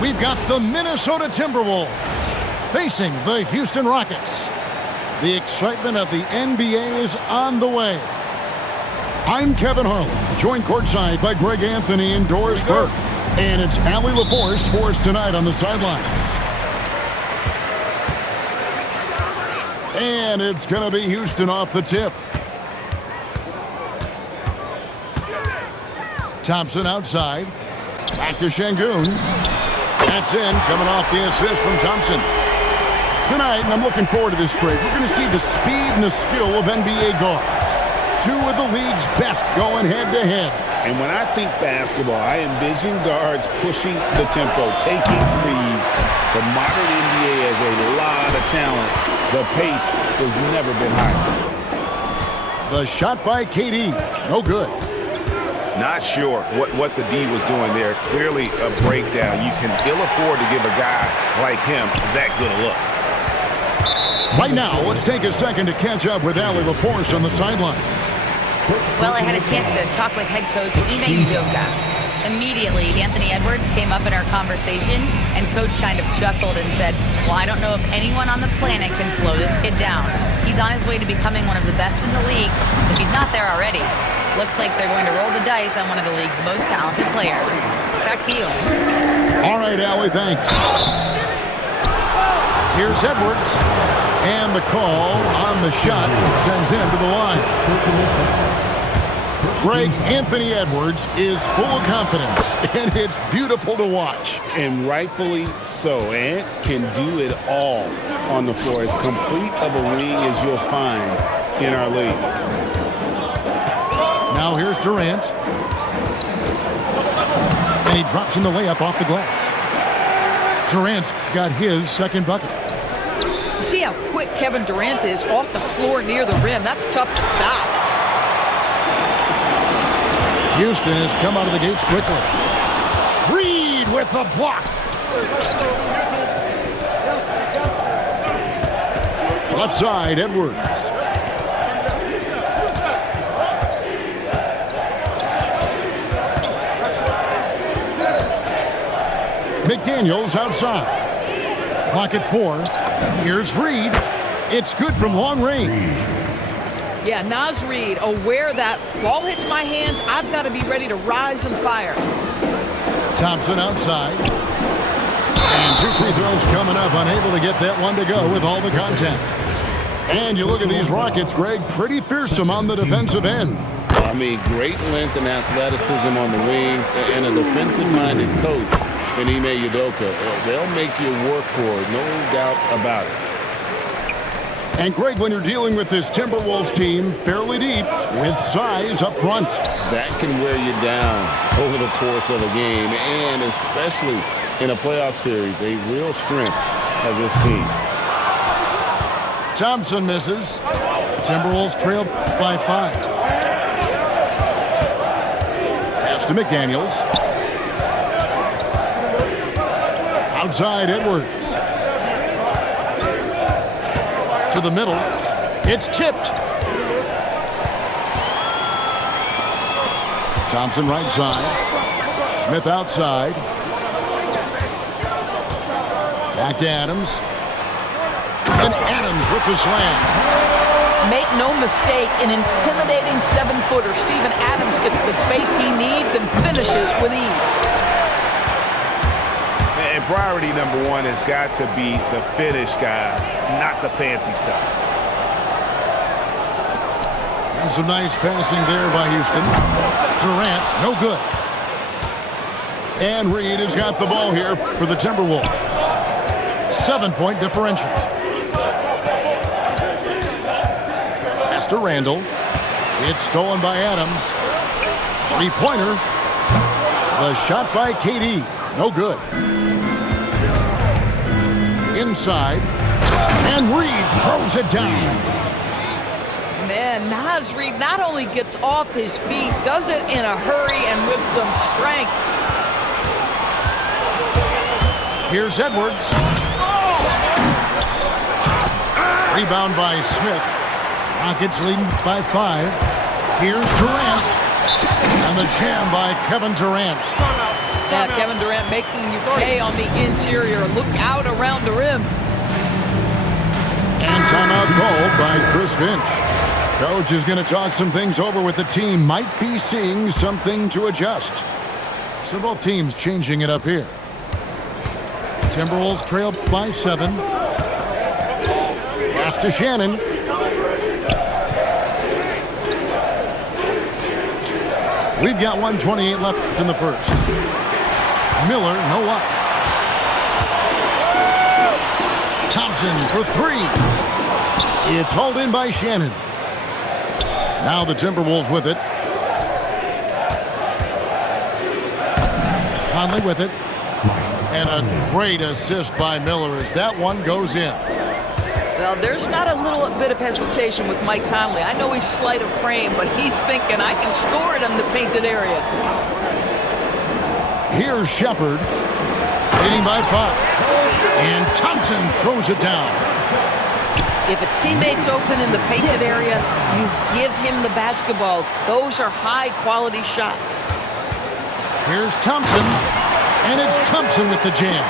We've got the Minnesota Timberwolves facing the Houston Rockets. The excitement of the NBA is on the way. I'm Kevin Harlan, joined courtside by Greg Anthony and Doris Burke. And it's Allie LaForce for us tonight on the sidelines. And it's going to be Houston off the tip. Thompson outside. Back to Şengün. That's in, coming off the assist from Thompson. Tonight, and I'm looking forward to this trade, we're going to see the speed and the skill of NBA guards. Two of the league's best going head-to-head. And when I think basketball, I envision guards pushing the tempo, taking threes. The modern NBA has a lot of talent. The pace has never been higher. The shot by KD, no good. Not sure what the D was doing there. Clearly a breakdown. You can ill afford to give a guy like him that good a look. Right now, let's take a second to catch up with Allie LaForce on the sideline. Well, I had a chance to talk with head coach Ime Udoka. Immediately, Anthony Edwards came up in our conversation, and coach kind of chuckled and said, well, I don't know if anyone on the planet can slow this kid down. He's on his way to becoming one of the best in the league, if he's not there already. Looks like they're going to roll the dice on one of the league's most talented players. Back to you. All right, Allie, thanks. Here's Edwards. And the call on the shot sends him to the line. Greg, Anthony Edwards is full of confidence, and it's beautiful to watch. And rightfully so. Ant can do it all on the floor. As complete of a wing as you'll find in our league. Now here's Durant. And he drops in the layup off the glass. Durant's got his second bucket. See how quick Kevin Durant is off the floor near the rim. That's tough to stop. Houston has come out of the gates quickly. Reed with the block. Left side, Edwards. McDaniels outside. Clock at 4. Here's Reed. It's good from long range. Yeah, Naz Reid, aware that ball hits my hands, I've got to be ready to rise and fire. Thompson outside. And 2 free throws coming up, unable to get that one to go with all the contact. And you look at these Rockets, Greg, pretty fearsome on the defensive end. I mean, great length and athleticism on the wings, and a defensive-minded coach in Ime Udoka. They'll make you work for it, no doubt about it. And Greg, when you're dealing with this Timberwolves team, fairly deep, with size up front. That can wear you down over the course of a game, and especially in a playoff series, a real strength of this team. Thompson misses. Timberwolves trail by 5. Pass to McDaniels. Outside Edwards. To the middle. It's tipped. Thompson right side. Smith outside. Back to Adams. And Adams with the slam. Make no mistake, an intimidating 7-footer. Steven Adams gets the space he needs and finishes with ease. And priority number 1 has got to be the finish, guys, not the fancy stuff. And some nice passing there by Houston. Durant, no good. And Reed has got the ball here for the Timberwolves. 7-point differential. Pass to Randall. It's stolen by Adams. 3-pointer. The shot by KD. No good. Inside. And Reed throws it down. Man, Naz Reid not only gets off his feet, does it in a hurry and with some strength. Here's Edwards. Rebound by Smith. Rockets leading by 5. Here's Durant. And the jam by Kevin Durant. Yeah, Kevin Durant making you pay on the interior. Look out around the rim. And timeout called by Chris Finch. Coach is going to talk some things over with the team. Might be seeing something to adjust. So both teams changing it up here. Timberwolves trail by 7. Pass to Shannon. We've got 1:28 left in the first. Miller, no luck. Thompson for 3. It's hauled in by Shannon. Now the Timberwolves with it. Conley with it. And a great assist by Miller as that one goes in. Well, there's not a little bit of hesitation with Mike Conley. I know he's slight of frame, but he's thinking, I can score it in the painted area. Here's Shepherd, leading by 5. And Thompson throws it down. If a teammate's open in the painted area, you give him the basketball. Those are high-quality shots. Here's Thompson, and it's Thompson with the jam.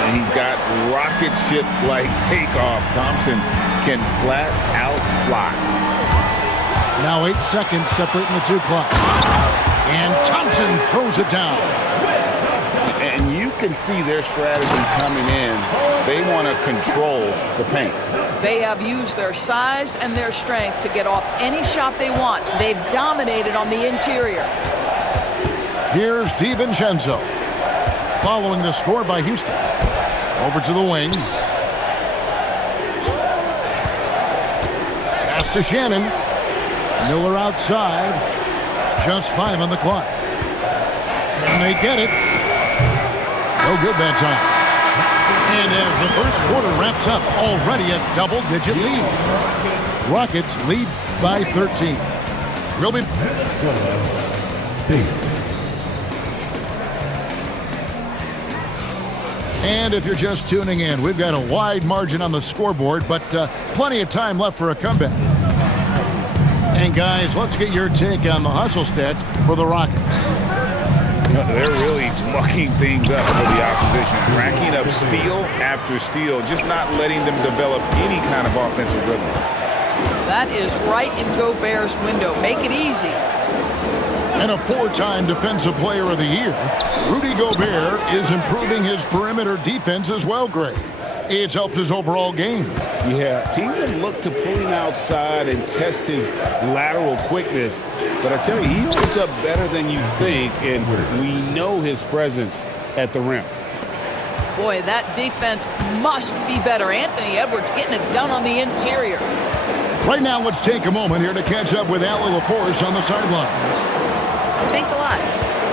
And he's got rocket ship-like takeoff. Thompson can flat out fly. Now 8 seconds separating the two clocks. And Thompson throws it down. And you can see their strategy coming in. They want to control the paint. They have used their size and their strength to get off any shot they want. They've dominated on the interior. Here's DiVincenzo, following the score by Houston. Over to the wing. Pass to Shannon. Miller outside. Just 5 on the clock. Can they get it? No good that time. And as the first quarter wraps up, already a double-digit lead. Rockets lead by 13. We'll be... And if you're just tuning in, we've got a wide margin on the scoreboard, but plenty of time left for a comeback. And guys, let's get your take on the hustle stats for the Rockets. They're really mucking things up for the opposition, racking up steal after steal, just not letting them develop any kind of offensive rhythm. That is right in Gobert's window. Make it easy. And a 4-time Defensive Player of the Year, Rudy Gobert is improving his perimeter defense as well, Greg. It's helped his overall game. Yeah, teams have looked to pull him outside and test his lateral quickness. But I tell you, he holds up better than you think, and we know his presence at the rim. Boy, that defense must be better. Anthony Edwards getting it done on the interior. Right now, let's take a moment here to catch up with Allie LaForce on the sidelines. Thanks a lot.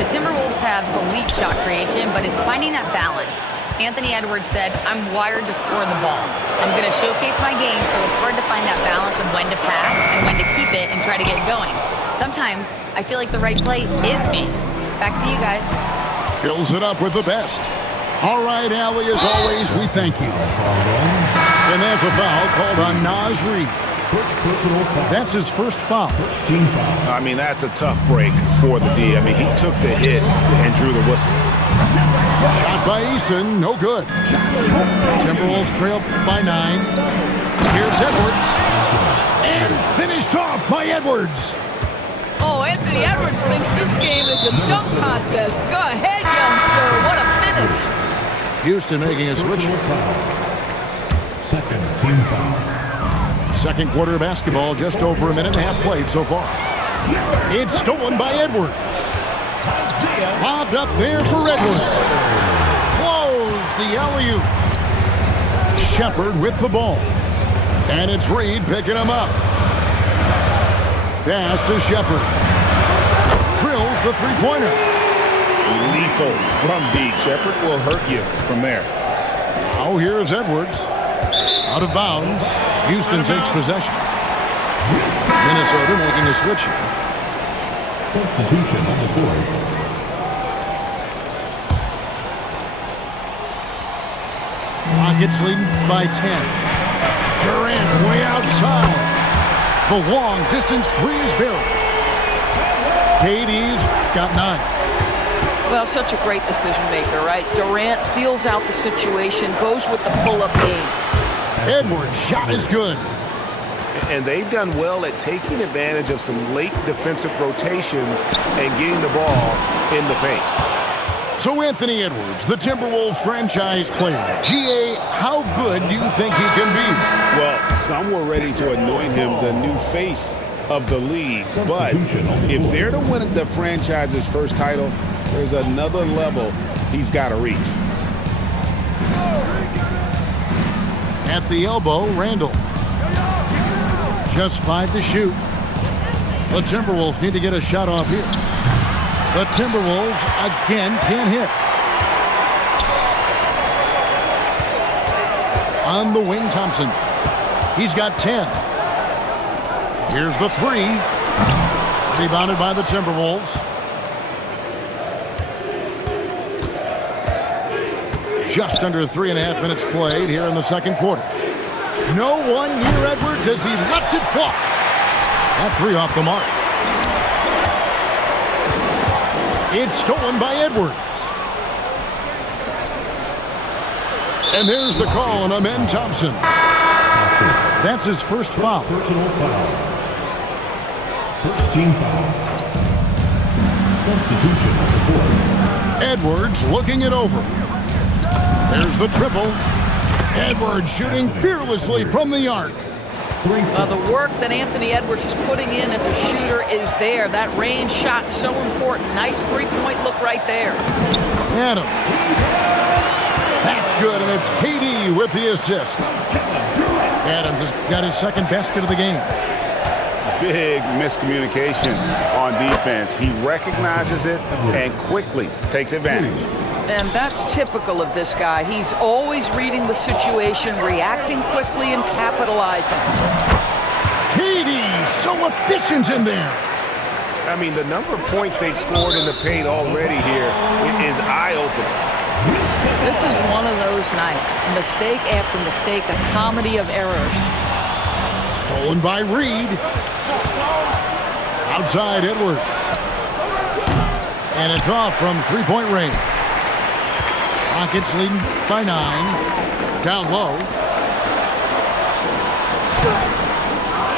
The Timberwolves have elite shot creation, but it's finding that balance. Anthony Edwards said, I'm wired to score the ball. I'm going to showcase my game, so it's hard to find that balance of when to pass and when to keep it and try to get going. Sometimes I feel like the right play is me. Back to you guys. Fills it up with the best. All right, Allie, as always, we thank you. And that's a foul called on Naz Reid. That's his first foul. I mean, that's a tough break for the D. I mean, he took the hit and drew the whistle. Shot by Eason, no good. Timberwolves trail by 9. Here's Edwards. And finished off by Edwards. Oh, Anthony Edwards thinks this game is a dunk contest. Go ahead, young sir. What a finish. Houston making a switch. Second team foul. Second quarter of basketball, just over a minute and a half played so far. It's stolen by Edwards. Lobbed up there for Edwards. Close the alley-oop. Shepherd with the ball. And it's Reid picking him up. Pass to Shepherd. Drills the three-pointer. Lethal from deep. Shepherd will hurt you from there. Now here's Edwards. Out of bounds. Houston takes possession. Minnesota making a switch. Substitution on the board. Rockets leading by 10. Durant way outside. The long distance 3 is buried. KD's got 9. Well, such a great decision maker, right? Durant feels out the situation, goes with the pull-up game. Edwards' shot is good. And they've done well at taking advantage of some late defensive rotations and getting the ball in the paint. So Anthony Edwards, the Timberwolves franchise player. GA, how good do you think he can be? Well, some were ready to anoint him the new face of the league. But if they're to win the franchise's first title, there's another level he's got to reach. At the elbow, Randall. Just 5 to shoot. The Timberwolves need to get a shot off here. The Timberwolves again can't hit. On the wing, Thompson. He's got 10. Here's the 3. Rebounded by the Timberwolves. Just under 3.5 minutes played here in the second quarter. No one near Edwards as he lets it fly. That 3 off the mark. It's stolen by Edwards. And there's the call on Amen Thompson. That's his first foul. Personal foul. First team foul. Substitution on the board. Edwards looking it over. There's the triple. Edwards shooting fearlessly from the arc. The work that Anthony Edwards is putting in as a shooter is there. That range shot so important. Nice three-point look right there. Adams. That's good, and it's KD with the assist. Adams has got his second basket of the game. Big miscommunication on defense. He recognizes it and quickly takes advantage. And that's typical of this guy. He's always reading the situation, reacting quickly, and capitalizing. KD, so efficient in there. I mean, the number of points they've scored in the paint already here is eye-opening. This is one of those nights. Mistake after mistake, a comedy of errors. Stolen by Reed. Outside Edwards. And it's off from three-point range. Rockets leading by 9. Down low.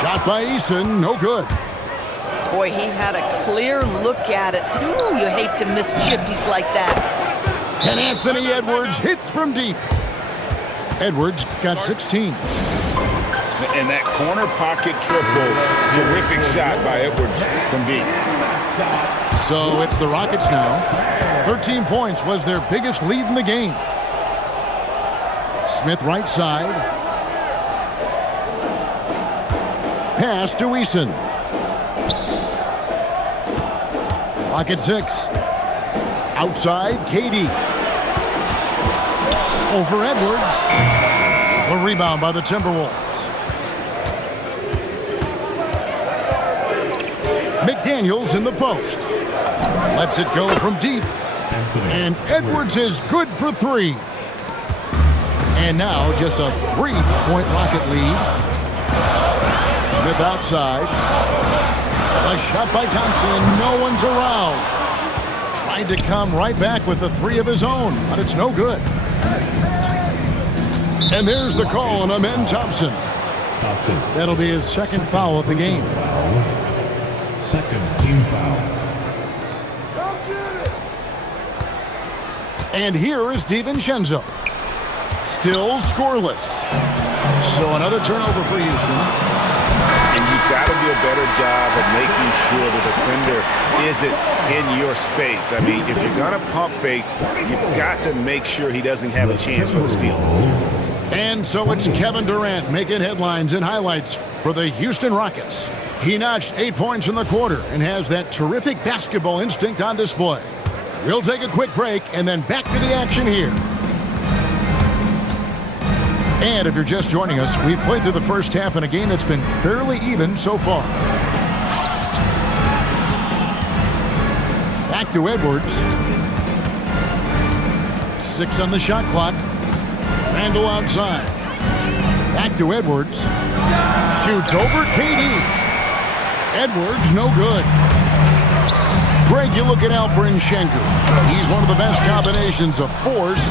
Shot by Eason, no good. Boy, he had a clear look at it. Ooh, you hate to miss chippies like that. And Anthony Edwards hits from deep. Edwards got 16. And that corner pocket triple, terrific shot by Edwards from deep. So it's the Rockets now. 13 points was their biggest lead in the game. Smith right side. Pass to Eason. Clock at 6. Outside, KD. Over Edwards. The rebound by the Timberwolves. McDaniels in the post. Lets it go from deep. And Edwards is good for 3. And now just a 3-point Rocket lead. Smith outside. A shot by Thompson. No one's around. Tried to come right back with the 3 of his own, but it's no good. And there's the call on Amen Thompson. That'll be his second foul of the game. Second team foul. And here is DiVincenzo. Still scoreless. So another turnover for Houston. And you've got to do a better job of making sure the defender isn't in your space. I mean, if you're going to pump fake, you've got to make sure he doesn't have a chance for the steal. And so it's Kevin Durant making headlines and highlights for the Houston Rockets. He notched 8 points in the quarter and has that terrific basketball instinct on display. We'll take a quick break and then back to the action here. And if you're just joining us, we've played through the first half in a game that's been fairly even so far. Back to Edwards. 6 on the shot clock. Randall outside. Back to Edwards. Shoots over KD. Edwards, no good. Greg, you look at Alperen Sengun. He's one of the best combinations of force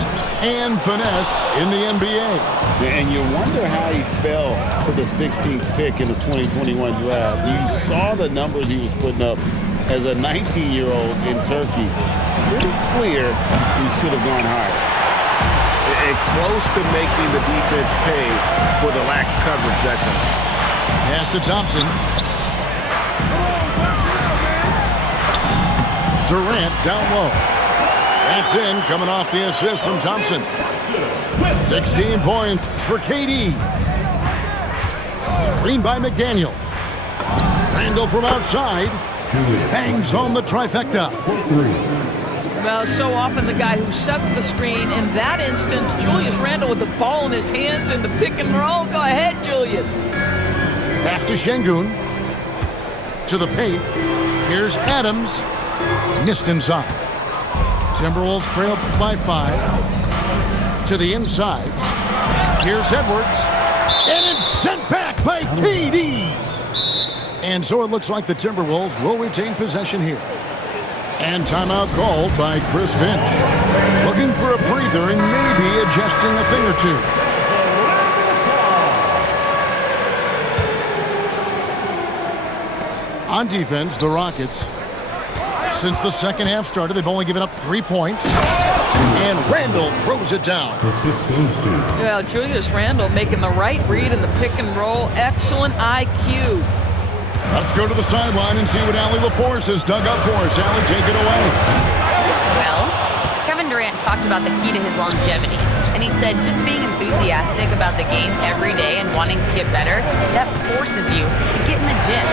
and finesse in the NBA. And you wonder how he fell to the 16th pick in the 2021 draft. You saw the numbers he was putting up as a 19-year-old in Turkey. Pretty clear he should have gone higher. And close to making the defense pay for the lax coverage that time. Pass to Thompson. Durant down low. That's in, coming off the assist from Thompson. 16 points for KD. Screen by McDaniel. Randall from outside. Bangs home the trifecta. Well, so often the guy who sets the screen. In that instance, Julius Randle with the ball in his hands in the pick and roll. Go ahead, Julius. Pass to Sengun. To the paint. Here's Adams. Missed inside. Timberwolves trail by 5. To the inside. Here's Edwards. And it's sent back by KD. And so it looks like the Timberwolves will retain possession here. And timeout called by Chris Finch. Looking for a breather and maybe adjusting a thing or two. On defense, the Rockets, since the second half started, they've only given up 3 points. And Randall throws it down. Well, Julius Randle making the right read in the pick and roll. Excellent IQ. Let's go to the sideline and see what Allie LaForce has dug up for us. Allie, take it away. Well, Kevin Durant talked about the key to his longevity. And he said just being enthusiastic about the game every day and wanting to get better, that forces you to get in the gym.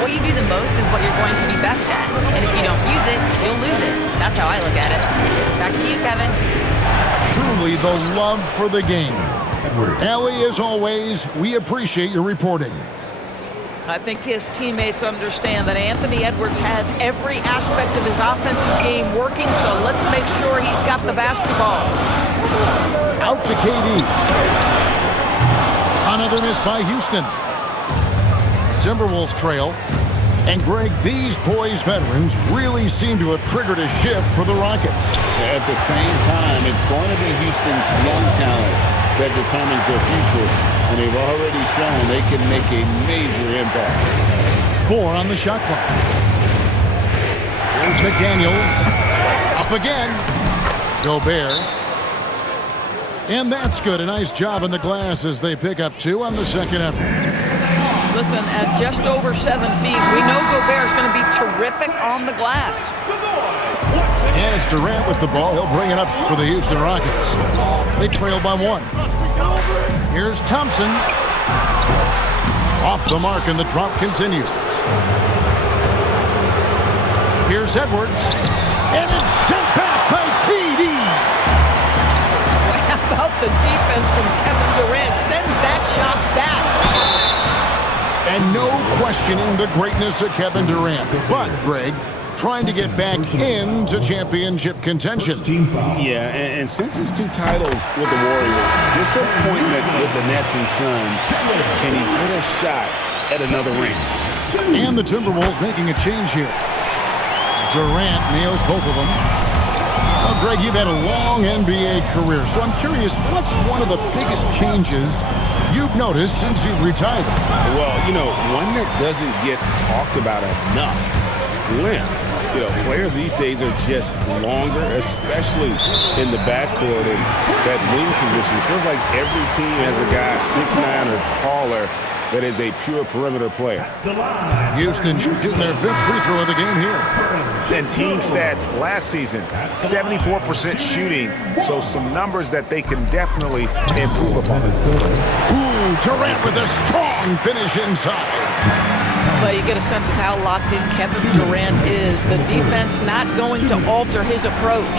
What you do the most is what you're going to be best at. And if you don't use it, you'll lose it. That's how I look at it. Back to you, Kevin. Truly the love for the game. Allie, as always, we appreciate your reporting. I think his teammates understand that Anthony Edwards has every aspect of his offensive game working, so let's make sure he's got the basketball. Out to KD. Another miss by Houston. Timberwolves trail. And Greg, these poised veterans really seem to have triggered a shift for the Rockets. At the same time, it's going to be Houston's young talent that determines their future. And they've already shown they can make a major impact. 4 on the shot clock. Here's McDaniels. Up again. Gobert. And that's good. A nice job in the glass as they pick up 2 on the second effort. Listen, at just over 7 feet, we know Gobert is going to be terrific on the glass. And it's Durant with the ball. He'll bring it up for the Houston Rockets. They trail by 1. Here's Thompson. Off the mark, and the drop continues. Here's Edwards. And it's sent back by KD. How about the defense from Kevin Durant? Sends that shot back. And no questioning the greatness of Kevin Durant. But, Greg, trying to get back into championship contention. Yeah, and since his 2 titles with the Warriors, disappointment with the Nets and Suns, can he get a shot at another ring? And the Timberwolves making a change here. Durant nails both of them. Well, Greg, you've had a long NBA career, so I'm curious, what's one of the biggest changes you've noticed since you've retired? Well, one that doesn't get talked about enough, length. Players these days are just longer, especially in the backcourt and that wing position. It feels like every team has a guy 6'9" or taller that is a pure perimeter player. Houston shooting their 5th free throw of the game here. And team stats last season, 74% shooting, so some numbers that they can definitely improve upon. Ooh, Durant with a strong finish inside. But you get a sense of how locked in Kevin Durant is. The defense not going to alter his approach.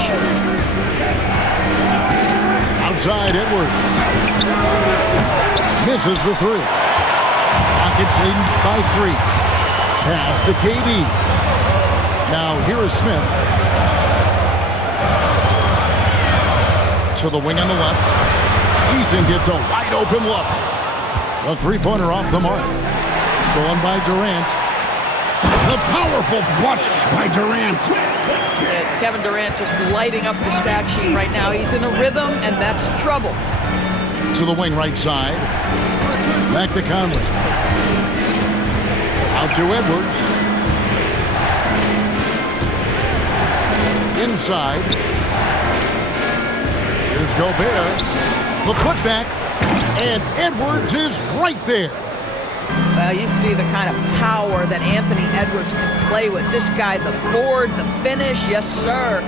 Outside Edwards. Misses the 3. Rockets leading by 3. Pass to KD. Now here is Smith. To the wing on the left. Eason gets a wide open look. The 3-pointer off the mark. Stolen by Durant. The powerful flush by Durant. Kevin Durant just lighting up the stat sheet right now. He's in a rhythm, and that's trouble. To the wing right side. Back to Conley. Out to Edwards. Inside. Here's Gobert. The putback. And Edwards is right there. Well, you see the kind of power that Anthony Edwards can play with. This guy, the board, the finish, yes, sir.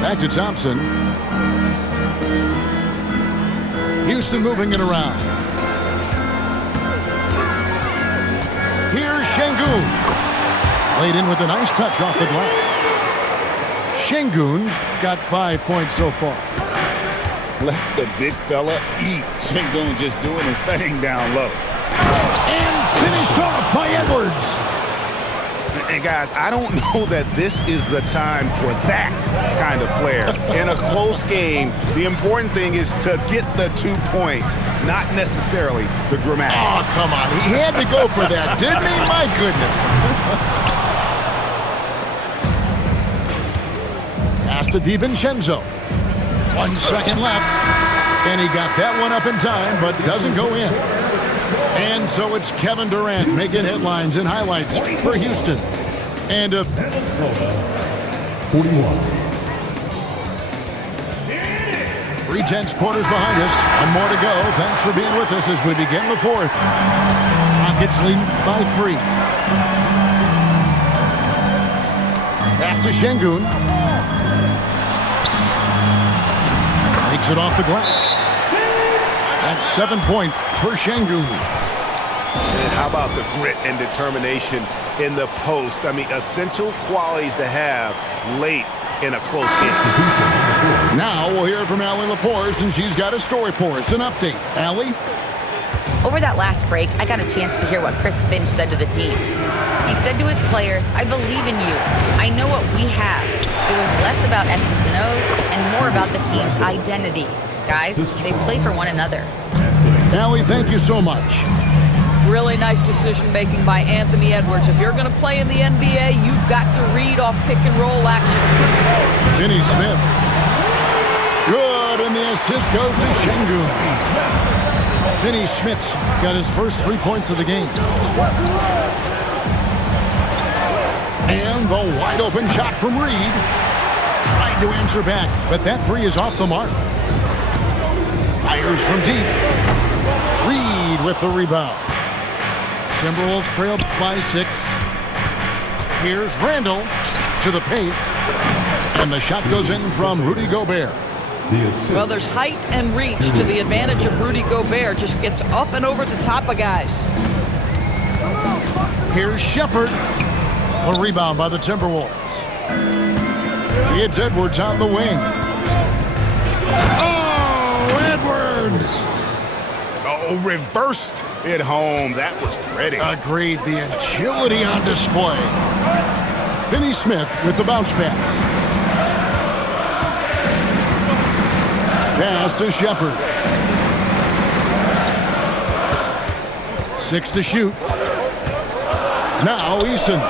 Back to Thompson. Houston moving it around. Here's Şengün. Laid in with a nice touch off the glass. Şengün's got 5 points so far. Let the big fella eat. Şengün just doing his thing down low. And finished off by Edwards. And guys, I don't know that this is the time for that kind of flair. In a close game, the important thing is to get the 2 points, not necessarily the dramatics. Oh, come on. He had to go for that, didn't he? My goodness. Pass to DiVincenzo. 1 second left. And he got that one up in time, but doesn't go in. And so it's Kevin Durant making headlines and highlights for Houston. And a 41. 3/10 quarters behind us. One more to go. Thanks for being with us as we begin the fourth. Rockets lead by 3. Pass to Şengün. Makes it off the glass. That's 7 points for Şengün. And how about the grit and determination in the post? I mean, essential qualities to have late in a close game. Now we'll hear from Allie LaForce, and she's got a story for us. An update. Allie? Over that last break, I got a chance to hear what Chris Finch said to the team. He said to his players, "I believe in you. I know what we have." It was less about X's and O's and more about the team's identity. Guys, they play for one another. Allie, thank you so much. Really nice decision-making by Anthony Edwards. If you're going to play in the NBA, you've got to read off pick-and-roll action. Finney Smith. Good, and the assist goes to Şengün. Finney Smith's got his first 3 points of the game. And the wide-open shot from Reed. Tried to answer back, but that three is off the mark. Fires from deep. Reed with the rebound. Timberwolves trail by 6. Here's Randall to the paint. And the shot goes in from Rudy Gobert. Well, there's height and reach to the advantage of Rudy Gobert. Just gets up and over the top of guys. Here's Shepherd. A rebound by the Timberwolves. It's Edwards on the wing. Oh, Edwards! Oh, reversed it home. That was pretty. Agreed. The agility on display. Finney Smith with the bounce pass. Pass to Shepherd. 6 to shoot. Now Eason.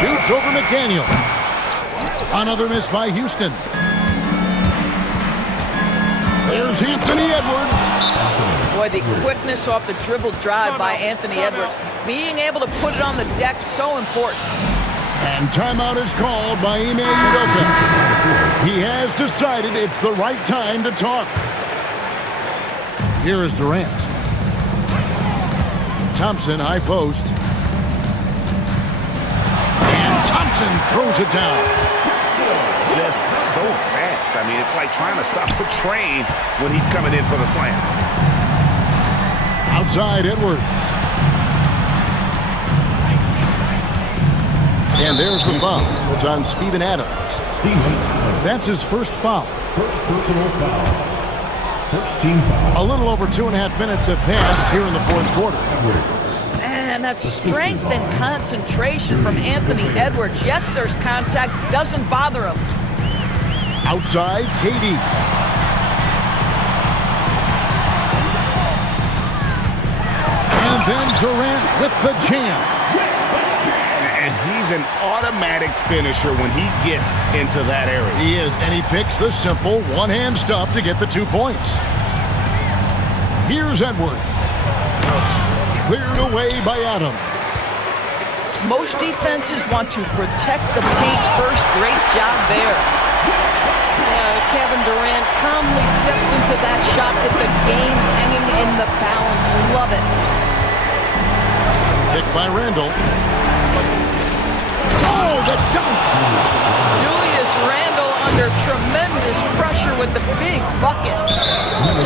Shoots over McDaniel. Another miss by Houston. There's Anthony Edwards. Boy, the quickness off the dribble drive by Anthony Edwards. Being able to put it on the deck, so important. And timeout is called by Ime Udoka. He has decided it's the right time to talk. Here is Durant. Thompson, high post. And Thompson throws it down. Just so fast. I mean, it's like trying to stop a train when he's coming in for the slam. Outside Edwards. And there's the foul. It's on Steven Adams. That's his first foul. First personal foul. First team foul. A little over 2.5 minutes have passed here in the fourth quarter. And that's strength and concentration from Anthony Edwards. Yes, there's contact. Doesn't bother him. Outside, KD. And then Durant with the jam. And he's an automatic finisher when he gets into that area. He is, and he picks the simple one-hand stuff to get the 2 points. Here's Edwards. Cleared away by Adams. Most defenses want to protect the paint first. Great job there. Kevin Durant calmly steps into that shot with the game hanging in the balance. Love it. Picked by Randall. Oh, the dunk! Julius Randle under tremendous pressure with the big bucket.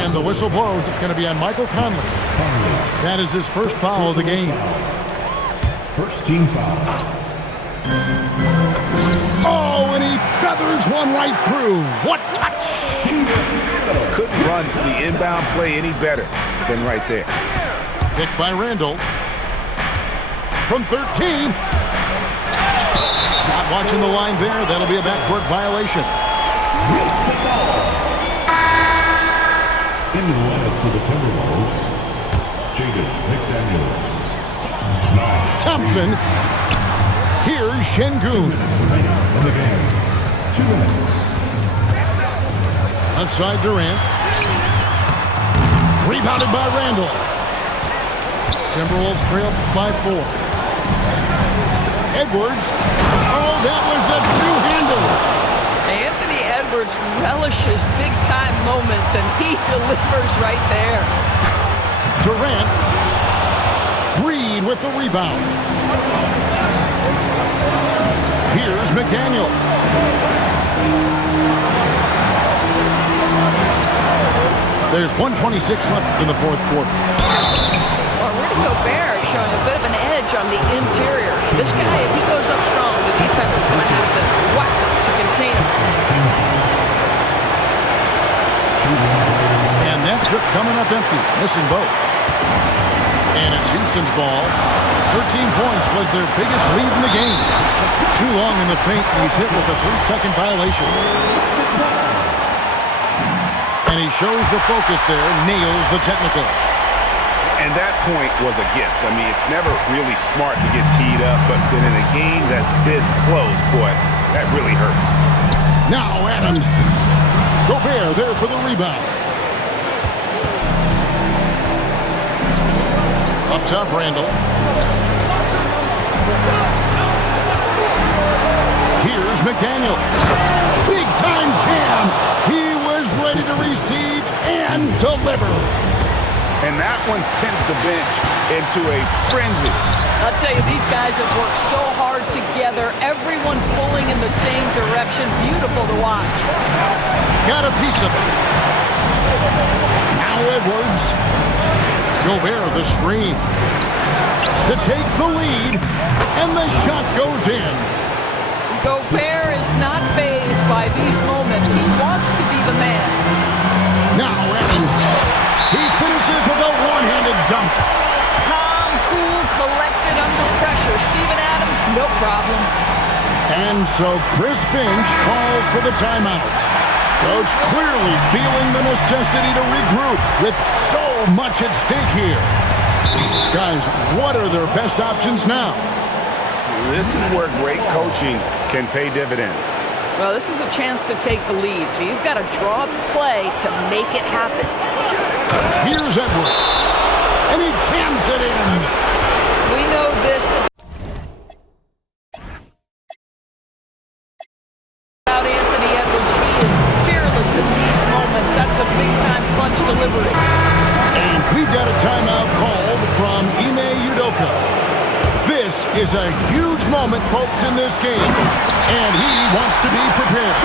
And the whistle blows. It's going to be on Michael Conley. That is his first foul of the game. First team foul. Oh, and he feathers one right through. What touch! Couldn't run the inbound play any better than right there. Picked by Randall. From 13. Not watching the line there. That'll be a backcourt violation. In the lineup for the Timberwolves, Jaden McDaniels. Thompson. Here's Şengün. 2 minutes remaining in the game. 2 minutes. Outside Durant. Rebounded by Randall. Timberwolves trail by 4. Edwards. Oh, that was a two-hander. Anthony Edwards relishes big-time moments, and he delivers right there. Durant. Reed with the rebound. Here's McDaniel. There's 1:26 left in the fourth quarter. Well, Rudy Gobert is showing a bit of an edge on the interior. This guy, if he goes up strong, the defense is going to have to whack him to contain him. And that trip coming up empty, missing both. And it's Houston's ball. 13 points was their biggest lead in the game. Too long in the paint, and he's hit with a 3-second violation. And he shows the focus there, nails the technical. And that point was a gift. I mean, it's never really smart to get teed up, but in a game that's this close, boy, that really hurts. Now Adams. Gobert there for the rebound. Up top, Randall. Here's McDaniel. Big time jam. He was ready to receive and deliver. And that one sends the bench into a frenzy. I'll tell you, these guys have worked so hard together, everyone pulling in the same direction. Beautiful to watch. Got a piece of it. Now Edwards. Gobert the screen. To take the lead, and the shot goes in. Gobert is not fazed by these moments. He wants to be the man. Now Adams. He finishes with a one-handed dunk. Calm, cool, collected under pressure. Steven Adams, no problem. And so Chris Finch calls for the timeout. Coach clearly feeling the necessity to regroup with so much at stake here. Guys, what are their best options now? This is where great coaching can pay dividends. Well, this is a chance to take the lead, so you've got to draw up the play to make it happen. Here's Edwards, and he jams it in. We know this about Anthony Edwards. He is fearless in these moments. That's a big-time clutch delivery. And we've got a timeout called from Ime Udoka. This is a huge moment, folks, in this game, and he wants to be prepared.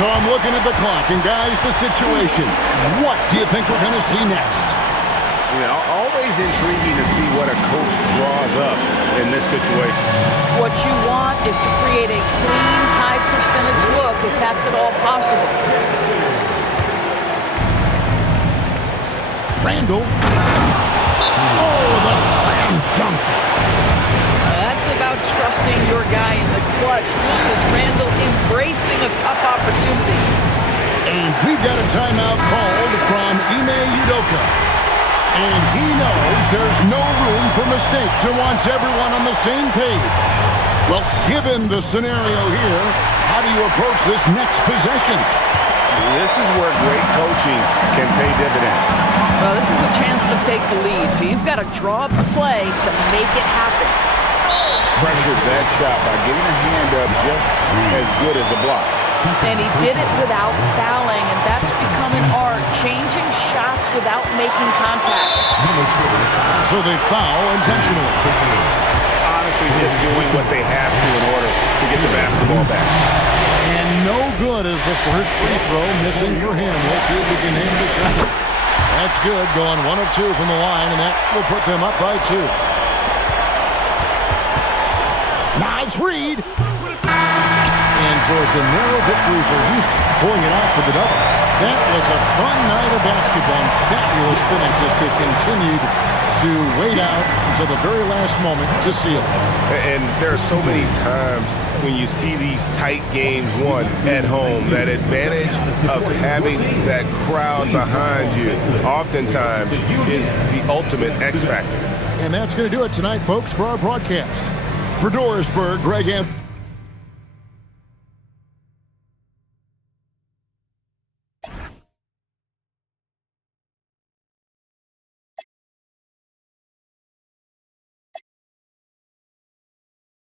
So I'm looking at the clock, and guys, the situation. What do you think we're going to see next? You know, always intriguing to see what a coach draws up in this situation. What you want is to create a clean, high-percentage look, if that's at all possible. Randall. Oh, the slam dunk. That's about trusting your guy in the clutch. Lucas Randle embracing a tough opportunity. And we've got a timeout called from Ime Udoka. And he knows there's no room for mistakes and wants everyone on the same page. Well, given the scenario here, how do you approach this next possession? This is where great coaching can pay dividends. Well, this is a chance to take the lead, so you've got to draw up a play to make it happen. Pressured that shot by getting a hand up just as good as a block. And he did it without fouling, and that's become an art, changing shots without making contact. So they foul intentionally. Honestly, just doing what they have to in order to get the basketball back. And no good as the first free throw missing for him. We'll see if we can name the second. That's good, going 1 of 2 from the line, and that will put them up by 2. Nice read. And so it's a narrow victory for Houston, pulling it off for the double. That was a fun night of basketball and fabulous finish as they continued to wait out until the very last moment to seal it. And there are so many times when you see these tight games won at home, that advantage of having that crowd behind you oftentimes is the ultimate X factor. And that's going to do it tonight, folks, for our broadcast. For Dorisburg, Greg Anthony.